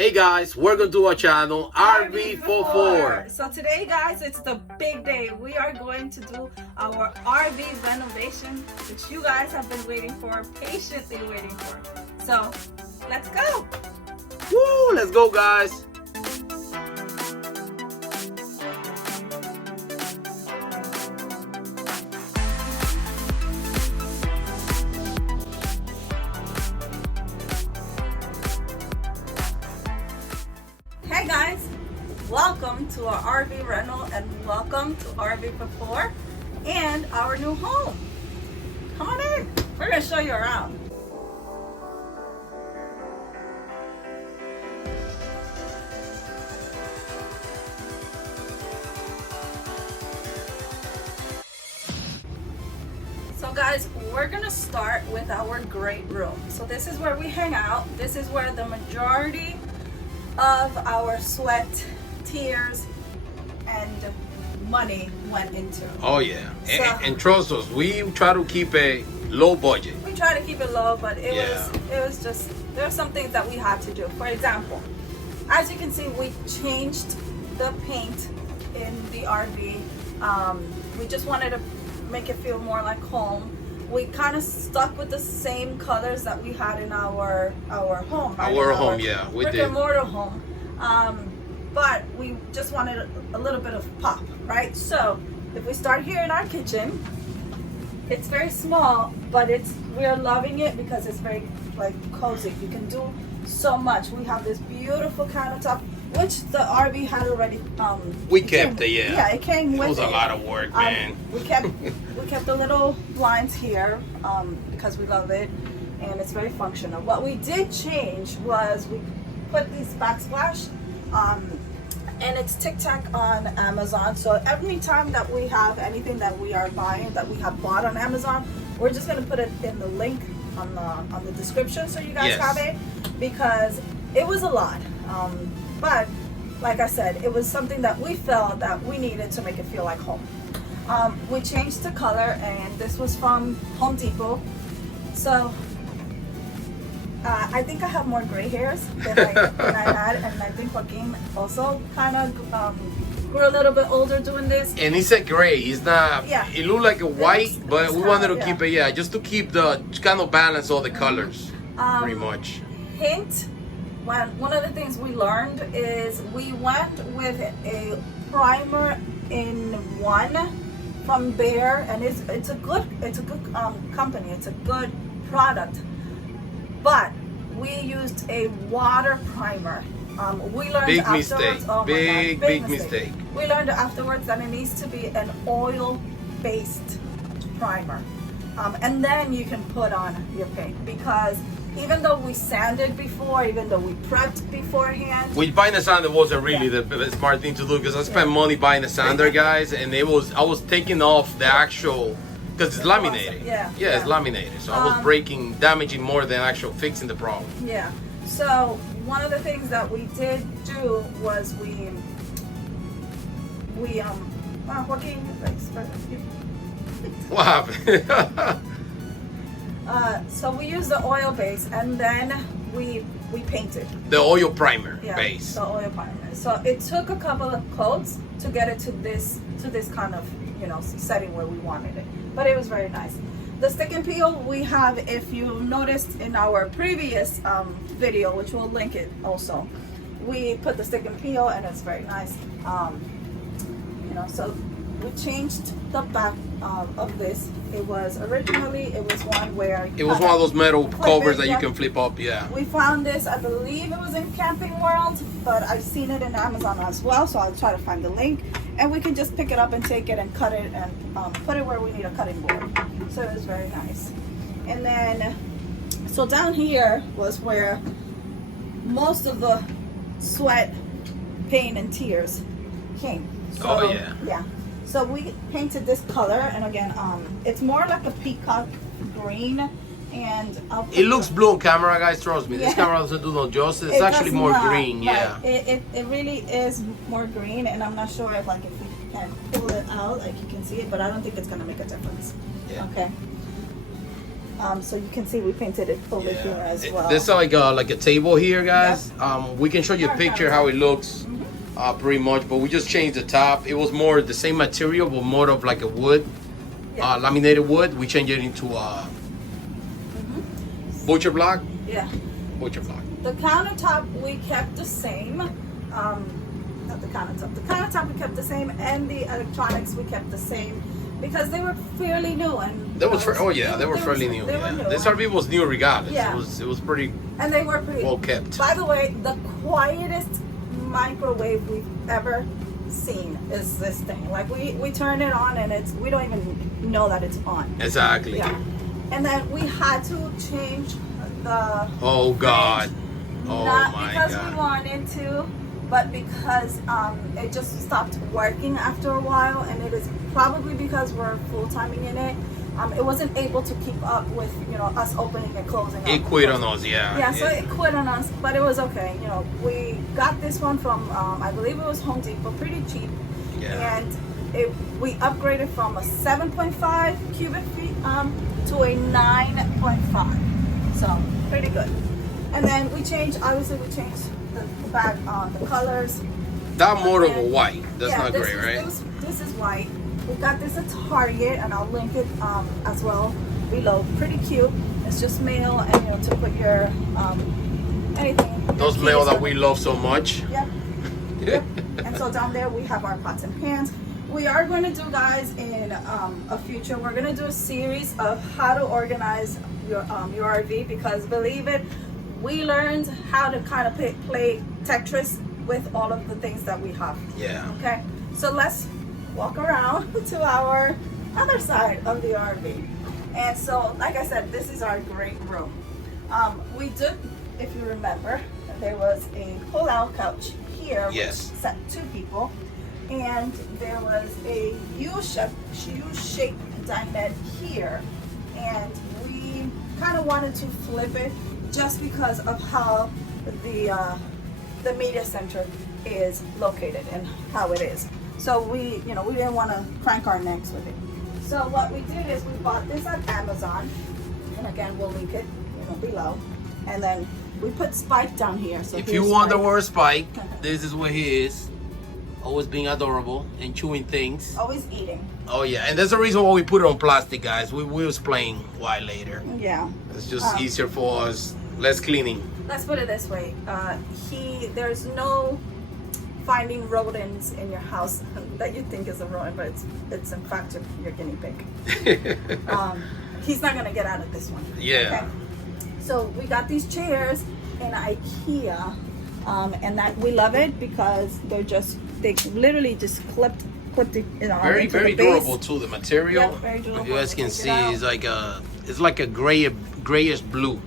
Hey guys, welcome to our channel RV44. So today guys, it's the big day. We are going to do our RV renovation, which you guys have been waiting for, patiently waiting for. So let's go. Woo, let's go guys. Hey guys, welcome to our RV rental and welcome to RV44 and our new home. Come on in, we're going to show you around. So guys, we're going to start with our great room. So this is where we hang out. This is where the majority of our sweat, tears, and money went into. Oh yeah, So, and trust us, we try to keep a low budget. we try to keep it low, but it was just, there are some things that we had to do. For example, as you can see, we changed the paint in the RV. We just wanted to make it feel more like home. We kind of stuck with the same colors that we had in our home. Right? Our home, yeah, we brick did. and mortar home. But we just wanted a little bit of pop, right? So if we start here in our kitchen, it's very small, but we're loving it because it's very like cozy. You can do so much. We have this beautiful countertop, which the RV had already. We kept it, yeah. Yeah, it came with it. It was a lot of work, man. We kept the little blinds here because we love it, and it's very functional. What we did change was we put these backsplash, and it's tic-tac on Amazon. So every time that we have anything that we are buying that we have bought on Amazon, we're just gonna put it in the link on the description so you guys have it, because it was a lot. But like I said, it was something that we felt that we needed to make it feel like home. We changed the color, and this was from Home Depot. So I think I have more gray hairs than I had, and I think Joaquin also kind of grew a little bit older doing this. And it's a gray, it's not, it looked like a white, but we wanted to keep it, just to keep the kind of balance all the colors, pretty much. Hint, one of the things we learned is we went with a primer in one from Beige, and it's a good company, it's a good product, but we used a water primer. We learned Big afterwards, mistake. oh my God, Big mistake. We learned afterwards that it needs to be an oil-based primer, and then you can put on your paint, because even though we sanded before, even though we prepped beforehand, Which buying a sander wasn't really the smart thing to do, because I spent money buying a sander, guys, and I was taking off the actual, because it's laminated. It's laminated, so I was damaging more than actual fixing the problem. Yeah. So one of the things that we did do was we Joaquin, What happened? so we used the oil base, and then we painted The oil primer base. the oil primer. So it took a couple of coats to get it to this kind of setting where we wanted it, but it was very nice. The stick and peel we have, if you noticed in our previous video, which we'll link it also, we put the stick and peel, and it's very nice. So we changed the back of this. It was originally one where it was one of those metal covers that you can can flip up. We found this, I believe it was in Camping World, but I've seen it in Amazon as well, so I'll try to find the link, and we can just pick it up and take it and cut it and put it where we need a cutting board. So it was very nice. And then so down here was where most of the sweat, pain, and tears came. So, so we painted this color, and again, it's more like a peacock green, and it looks blue on camera, guys. Trust me, this camera doesn't do no justice. It's actually more green. It really is more green, and I'm not sure if we can pull it out, like you can see it, but I don't think it's gonna make a difference. Okay. So you can see we painted it over here as well. This is like a table here, guys. Yep. We can show you a picture how it looks, pretty much. But we just changed the top. It was more the same material, but more of like a wood, laminated wood. We changed it into butcher block. Yeah. Butcher block. The countertop we kept the same. Not the countertop. The countertop we kept the same, and the electronics we kept the same. Because they were fairly new, and they were fairly new. This RV was new regardless. Yeah. It was pretty. And they were pretty well kept. By the way, the quietest microwave we've ever seen is this thing. Like we turn it on and we don't even know that it's on. Exactly. Yeah. And then we had to change the. Oh God. Oh not my because God. we wanted to, but because it just stopped working after a while, and it is probably because we're full-timing in it. It wasn't able to keep up with, us opening and closing. It quit on us, Yeah, so it quit on us, but it was okay. We got this one from, I believe it was Home Depot, pretty cheap. Yeah. And we upgraded from a 7.5 cubic feet to a 9.5. So, pretty good. And then obviously we changed the back, the colors. That more of a white. That's not gray, right? This is white. We got this at Target, and I'll link it as well below. Pretty cute. It's just mail, and to put your anything. Those mail that we love so much. Yep. Yep. And so down there we have our pots and pans. We are going to do, guys, in a future. We're going to do a series of how to organize your RV, because believe it, we learned how to kind of play Tetris with all of the things that we have. Yeah. Okay. So let's walk around to our other side of the RV. And so, like I said, this is our great room. We did, if you remember, there was a pull-out couch here, which sat 2 people, and there was a U-shaped dinette here, and we kind of wanted to flip it just because of how the media center is located and how it is. So we didn't want to crank our necks with it. So what we did is we bought this at Amazon, and again we'll link it below. And then we put Spike down here. So if you wonder where Spike, this is where he is. Always being adorable and chewing things. Always eating. Oh yeah, and that's the reason why we put it on plastic, guys. We'll explain why later. Yeah. It's just easier for us. Less cleaning. Let's put it this way. There's no finding rodents in your house that you think is a rodent, but it's in fact your guinea pig. He's not gonna get out of this one. Yeah. Okay? So we got these chairs in IKEA, and that we love it because they literally just clipped the very the durable too. The material, yeah, very durable. if you guys can see, it's like a grayish blue.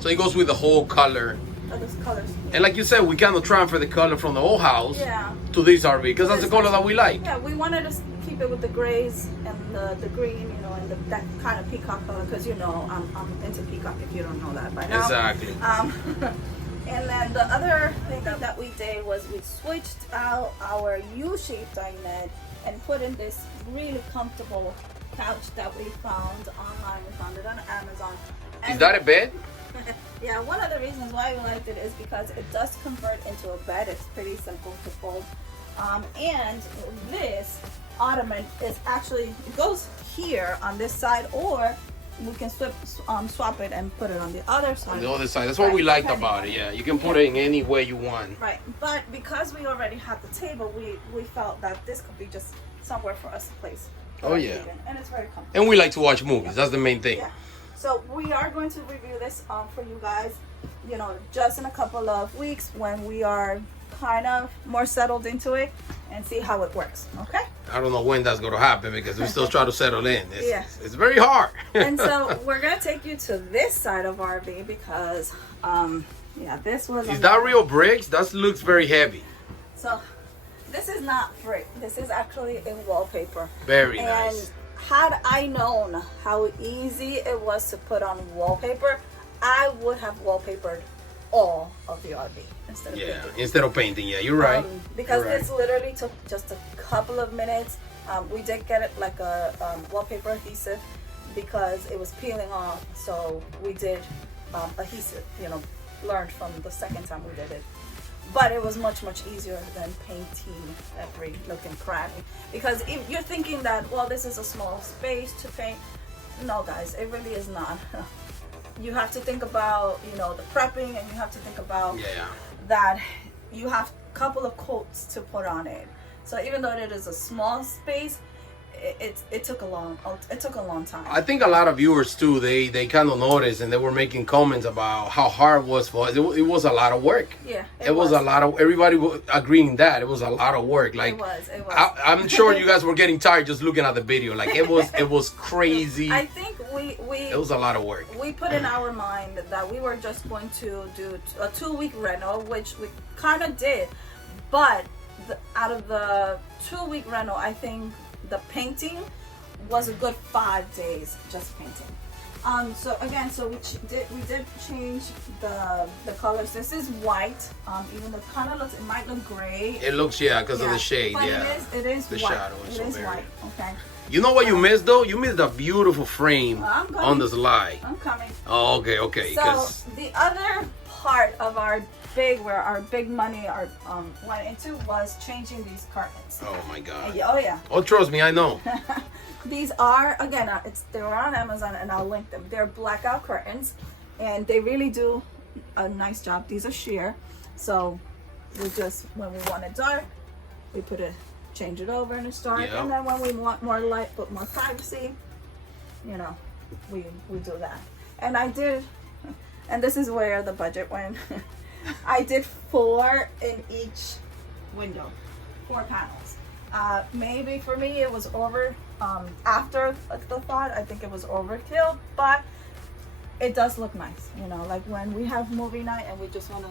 So it goes with the whole color. Those colors. And like you said, we kind of transfer the color from the old house to this RV because that's the color that we like. Yeah, we wanted to keep it with the grays and the green, and that kind of peacock color, because I'm into peacock if you don't know that by now. Exactly. And then the other thing that we did was we switched out our U-shaped dinette and put in this really comfortable couch that we found online. We found it on Amazon. Is that a bed? Yeah, one of the reasons why we liked it is because it does convert into a bed. It's pretty simple to fold. And this ottoman is actually, it goes here on this side, or we can swap it and put it on the other side. On the other side. That's what we liked about it. Yeah, you can put it in any way you want. Right, but because we already had the table, we felt that this could be just somewhere for us to place. Oh yeah. And it's very comfortable. And we like to watch movies. That's the main thing. Yeah. So we are going to review this for you guys, just in a couple of weeks when we are kind of more settled into it and see how it works. Okay. I don't know when that's going to happen because we still try to settle in. It's very hard. And so we're going to take you to this side of RV because, this was... Is that real bricks? That looks very heavy. So this is not brick. This is actually in wallpaper. Very nice. Had I known how easy it was to put on wallpaper, I would have wallpapered all of the RV instead of painting. Instead of painting. Yeah, you're right. Because this literally took just a couple of minutes. We did get it like a wallpaper adhesive, because it was peeling off. So we did adhesive, learned from the second time we did it. But it was much easier than painting every nook and cranny. Because if you're thinking that, well, this is a small space to paint. No, guys, it really is not. You have to think about, the prepping, and you have to think about that you have a couple of coats to put on it. So even though it is a small space, it took a long time. I think a lot of viewers too, they kind of noticed, and they were making comments about how hard it was for us. It was a lot of work. Yeah, it was a lot of. Everybody was agreeing that it was a lot of work. Like it was. I'm sure you guys were getting tired just looking at the video. Like it was crazy. I think it was a lot of work. We put in our mind that we were just going to do a 2-week reno, which we kind of did, but out of the 2-week reno, I think the painting was a good 5 days just painting. So again, we did change the colors. This is white. Even though it might look gray. It looks because of the shade. But it is the white. shadow is it is white. Okay. You know what you missed though? You missed a beautiful frame on the slide. I'm coming. Oh, okay. So the other part of our big money went into was changing these curtains. Oh my God. Oh yeah. Oh, trust me, I know. These are, again, they were on Amazon, and I'll link them. They're blackout curtains, and they really do a nice job. These are sheer, so we just, when we want it dark, we change it over and it's dark. And then when we want more light but more privacy, we do that. And I did, and this is where the budget went. I did 4 in each window, 4 panels. Maybe for me it was over, after the thought, I think it was overkill, but it does look nice, like when we have movie night and we just want to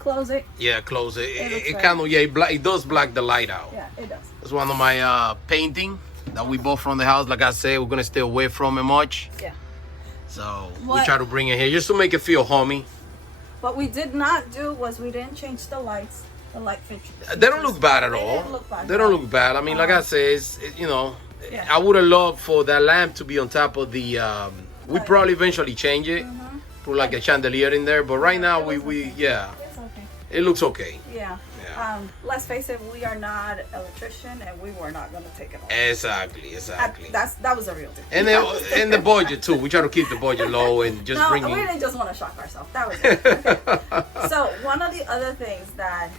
close it. Yeah, close it. It kind of, it does black the light out. Yeah, it does. It's one of my painting that we bought from the house. Like I said, we're going to stay away from it much. Yeah. So we try to bring it here just to make it feel homey. What we did not do was we didn't change the lights. The light fixtures. They don't look bad at all. They don't look bad. I mean, like I said, I would have loved for that lamp to be on top of the. We probably eventually change it, put like a chandelier in there. But right now, it's okay. It looks okay. Yeah. Let's face it, we are not an electrician, and we were not going to take it off. Exactly. That was a real thing. And the budget too. We try to keep the budget low and just bring. We didn't just want to shock ourselves. That was it. Okay. So one of the other things that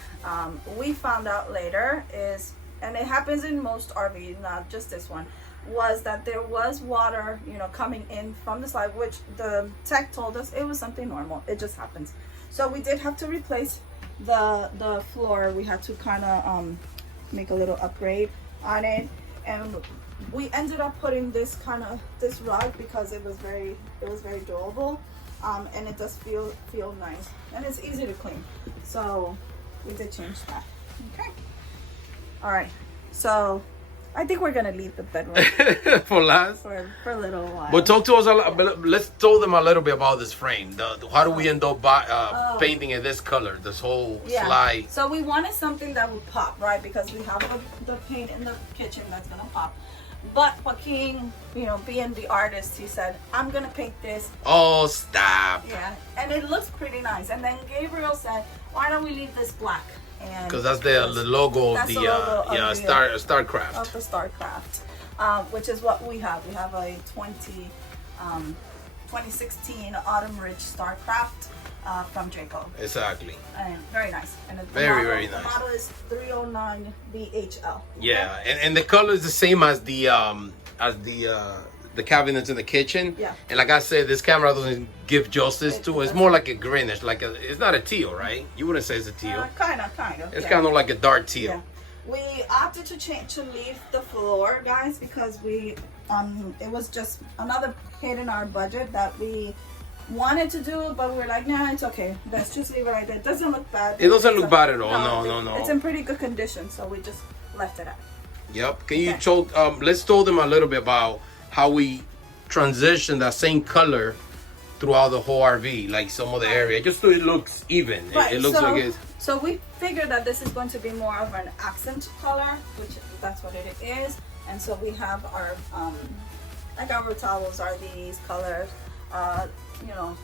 we found out later is, and it happens in most RVs, not just this one, was that there was water, coming in from the slide, which the tech told us it was something normal. It just happens. So we did have to replace the floor. We had to kind of make a little upgrade on it, and we ended up putting this rug because it was very durable, and it does feel nice, and it's easy to clean. So we did change that. Okay. All right. So I think we're gonna leave the bedroom for last for a little while. But talk to us let's tell them a little bit about this frame. How do we end up painting it this color, this whole slide? So we wanted something that would pop, right? Because we have the paint in the kitchen that's gonna pop. But Joaquin, being the artist, he said, I'm gonna paint this. Oh, stop. Yeah, and it looks pretty nice. And then Gabriel said, why don't we leave this black? Because that's the logo of the StarCraft. Of the StarCraft, which is what we have. We have a 2016 Autumn Ridge StarCraft from Jayco. Exactly. And very nice. And very nice. The model is 309 BHL. Yeah, and the color is the same as the cabinets in the kitchen. Yeah. And like I said, this camera doesn't give justice to it. It's more like a greenish, it's not a teal, right? You wouldn't say it's a teal. Kind of. It's kind of like a dark teal. Yeah. We opted to leave the floor, guys, because it was just another hit in our budget that we wanted to do, but we're like, nah, it's okay. Let's just leave it right there. It doesn't look bad. It doesn't look bad at all. No. It's in pretty good condition, so we just left it at. Yep. Can you let's tell them a little bit about how we transition that same color throughout the whole RV, like some of the area, just so it looks even. Right. It looks like it's. So we figured that this is going to be more of an accent color, which that's what it is. And so we have our Like our towels are these colors. You know,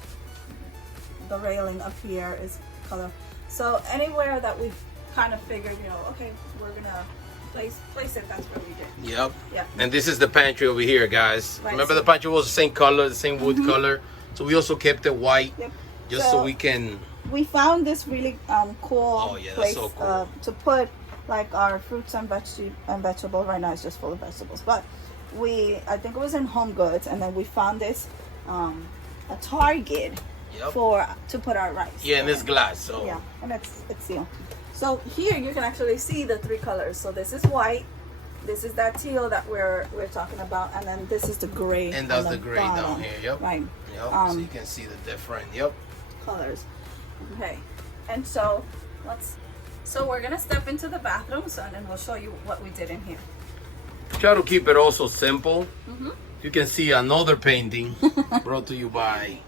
the railing up here is color. So anywhere that we kind of figured, you know, okay, we're gonna place it, that's where we did. Yep. Yeah. And this is the pantry over here, guys. Right, Remember so the pantry was the same color, the same wood color. So we also kept it white, just so we can. We found this really cool place so cool. To put like our fruits and vegetables. Right now it's just full of vegetables, but I think it was in Home Goods, and then we found this a Target to put our rice. Yeah, and it's glass, so yeah, and it's sealed. So here you can actually see the three colors. So this is white, this is that teal that we're talking about, and then this is the gray. And that's the gray down here. Yep. Right. Yep. So you can see the different. Yep. Colors. Okay. And so we're gonna step into the bathroom, and then we'll show you what we did in here. Try to keep it also simple. You can see another painting brought to you by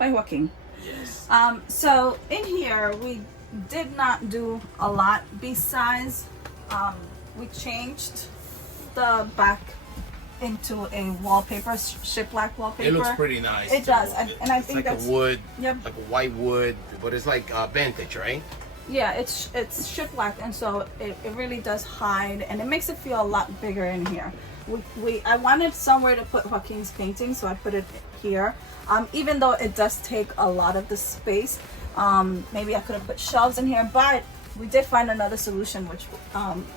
Joaquin. Yes. So in here we did not do a lot besides we changed the back into a wallpaper, shiplap wallpaper. It looks pretty nice. It does, and I think it's like that's a wood, like a white wood, but it's like vintage, right? Yeah, it's shiplap, and so it really does hide, and it makes it feel a lot bigger in here. I wanted somewhere to put Joaquin's painting, so I put it here. Even though it does take a lot of the space, maybe I could have put shelves in here, but we did find another solution, which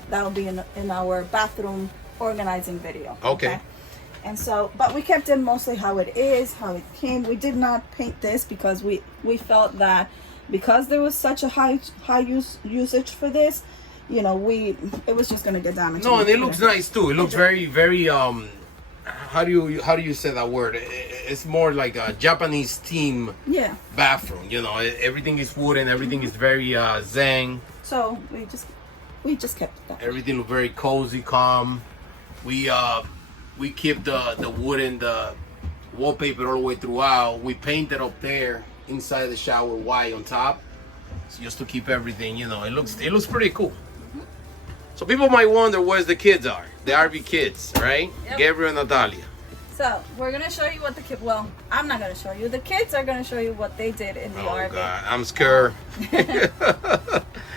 that'll be in our bathroom organizing video. Okay. And so, but we kept it mostly how it is, how it came. We did not paint this because we felt that because there was such a high usage for this, you know, it was just gonna get damaged. No, and it looks nice too. It looks very how do you say that word? It's more like a Japanese theme bathroom. You know, everything is wood and everything is very zen. So we just kept that. Everything looked very cozy, calm. We kept the wood and the wallpaper all the way throughout. We painted up there inside the shower white on top, so just to keep everything, you know, it looks pretty cool. So people might wonder where the kids are, the RV kids, right? Yep. Gabriel and Natalia. So we're gonna show you what I'm not gonna show you. The kids are gonna show you what they did in the RV. Oh God, I'm scared.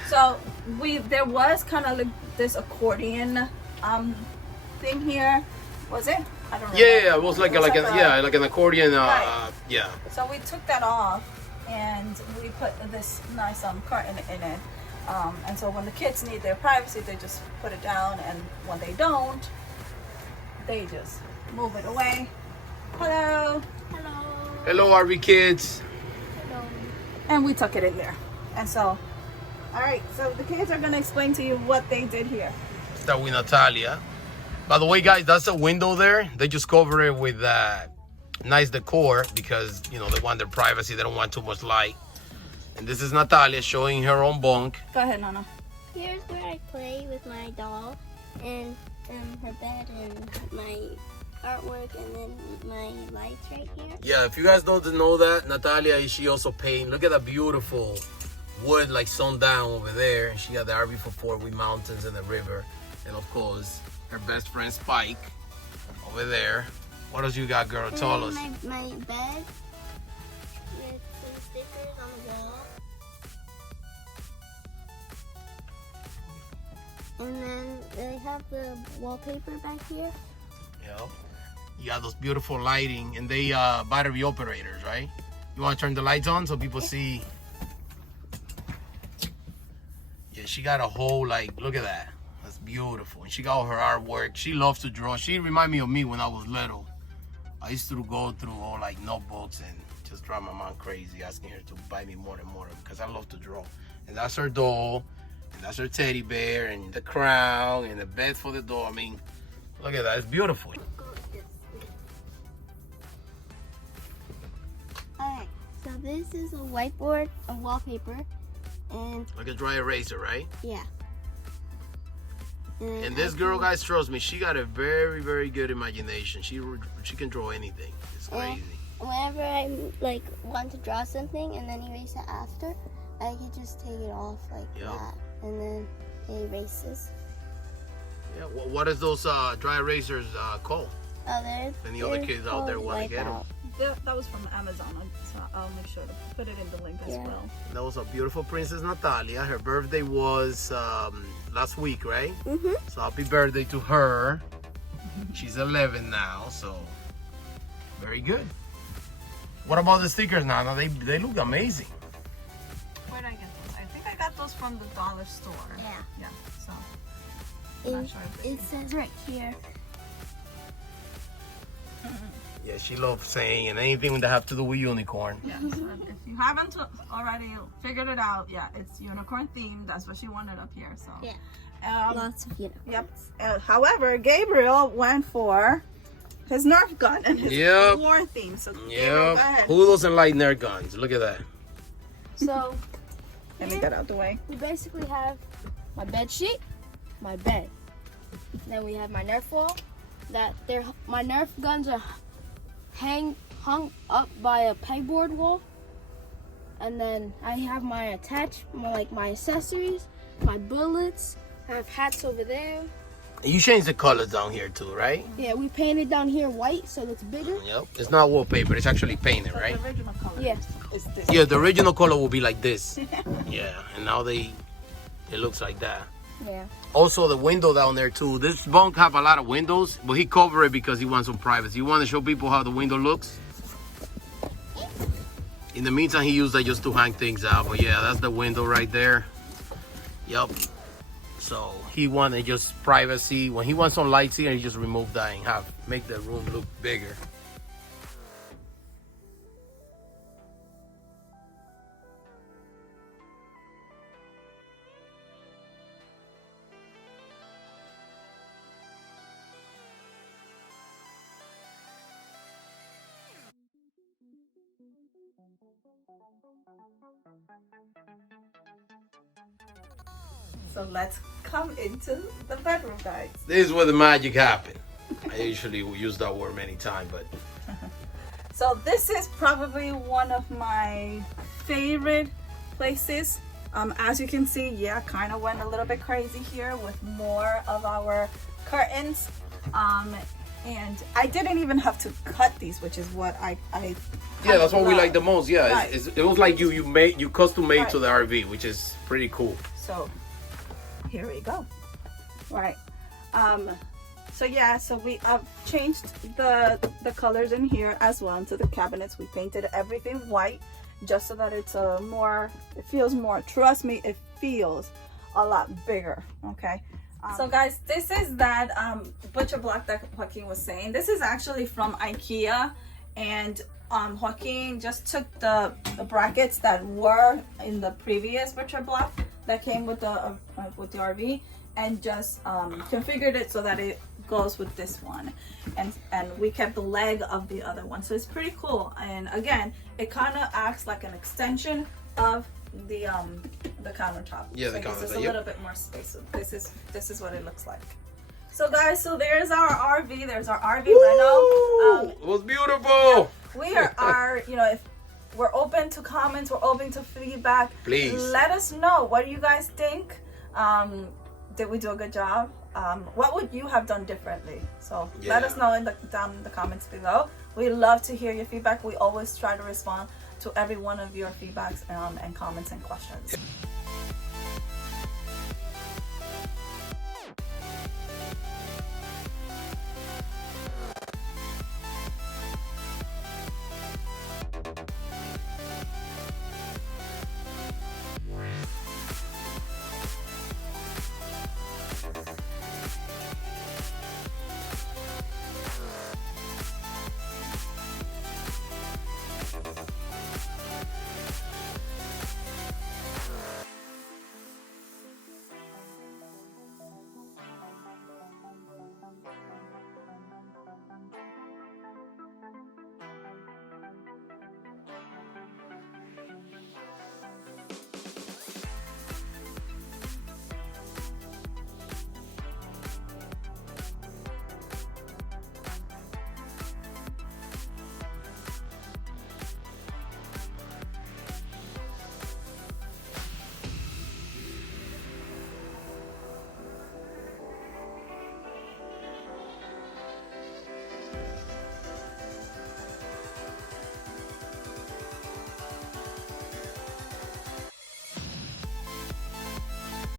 So there was kind of like this accordion thing here. Was it? I don't know. Yeah, it was like an accordion. Right. Yeah. So we took that off and we put this nice curtain in it. And so when the kids need their privacy, they just put it down, and when they don't, they just move it away. Hello. Hello. Hello, RV kids. Hello. And we tuck it in there. And so, all right. So the kids are gonna explain to you what they did here. Start with Natalia. By the way, guys, that's a window there. They just cover it with nice decor because, you know, they want their privacy. They don't want too much light. And this is Natalia showing her own bunk. Go ahead, Nana. Here's where I play with my doll and her bed and my artwork and then my lights right here. Yeah, if you guys don't know that, Natalia, she also paint. Look at that beautiful wood like sundown over there. And she got the RV for 4 with mountains and the river. And of course, her best friend Spike over there. What else you got, girl? Tell us. My bed with some stickers on the wall. And then they have the wallpaper back here. Yep. You got those beautiful lighting, and they battery operators, right? You want to turn the lights on so people see? Yeah, she got a whole, like, look at that. That's beautiful. And she got all her artwork. She loves to draw. She remind me of me when I was little. I used to go through all like notebooks and just drive my mom crazy, asking her to buy me more and more because I love to draw. And that's her doll, and that's her teddy bear, and the crown, and the bed for the doll. I mean, look at that. It's beautiful. Alright, so this is a whiteboard, a wallpaper, and like a dry eraser, right? yeah. And this girl, guys, trust me, she got a very, very good imagination. She can draw anything. It's crazy. Whenever I like want to draw something and then erase it after, I can just take it off like that, and then it erases. Yeah. What is those dry erasers called? Oh, there's. Any other kids out there want to get them? That was from Amazon, so I'll make sure to put it in the link as well. That was a beautiful Princess Natalia. Her birthday was last week, right? Mm-hmm. So happy birthday to her. She's 11 now, so very good. What about the stickers now? Now they look amazing. Where did I get those? I think I got those from the dollar store. Yeah. Yeah, so I'm not sure if It says right here. Yeah, she loves saying and anything that have to do with unicorn. Yeah, so if you haven't already figured it out, yeah, it's unicorn themed. That's what she wanted up here. So Yeah. Lots of unicorns. Yep. However, Gabriel went for his Nerf gun and his war theme. So Gabriel, go ahead. Who doesn't like Nerf guns? Look at that. So let me get out the way. we basically have my bed sheet, my bed. Then we have my Nerf wall. My Nerf guns are hung up by a pegboard wall. And then I have my my accessories, my bullets. I have hats over there. You changed the colors down here too, right? Yeah, we painted down here white so it's bigger. Yep. It's not wallpaper. It's actually painted, right? The original color is this. Yeah, the original color will be like this. Yeah, and now it looks like that. Yeah. Also, the window down there too. This bunk have a lot of windows, but he covered it because he wants some privacy. You want to show people how the window looks? In the meantime, he used that just to hang things out. But yeah, that's the window right there. Yep. So he wanted just privacy. When he wants some lights here, he just remove that and make the room look bigger. So let's come into the bedroom, guys. This is where the magic happened. I usually use that word many times, but so this is probably one of my favorite places. As you can see, kind of went a little bit crazy here with more of our curtains. And I didn't even have to cut these, which is what I yeah, that's what we like the most. Yeah, right. It was like you custom made to the RV, which is pretty cool. So here we go. Right. So we changed the colors in here as well into the cabinets. We painted everything white just so that it feels more, trust me, it feels a lot bigger. Okay. So guys, this is that butcher block that Joaquin was saying. This is actually from IKEA, and Joaquin just took the brackets that were in the previous butcher block that came with the RV and just configured it so that it goes with this one, and we kept the leg of the other one. So it's pretty cool, and again, it kind of acts like an extension of the countertop. Yeah, so the countertop. It's a little bit more space. So this is what it looks like. So guys, so there's our RV. There's our RV Reno. It was beautiful. We are if we're open to comments, we're open to feedback. Please let us know. What do you guys think? Did we do a good job? What would you have done differently? So let us know down in the comments below. We love to hear your feedback. We always try to respond to every one of your feedbacks and comments and questions.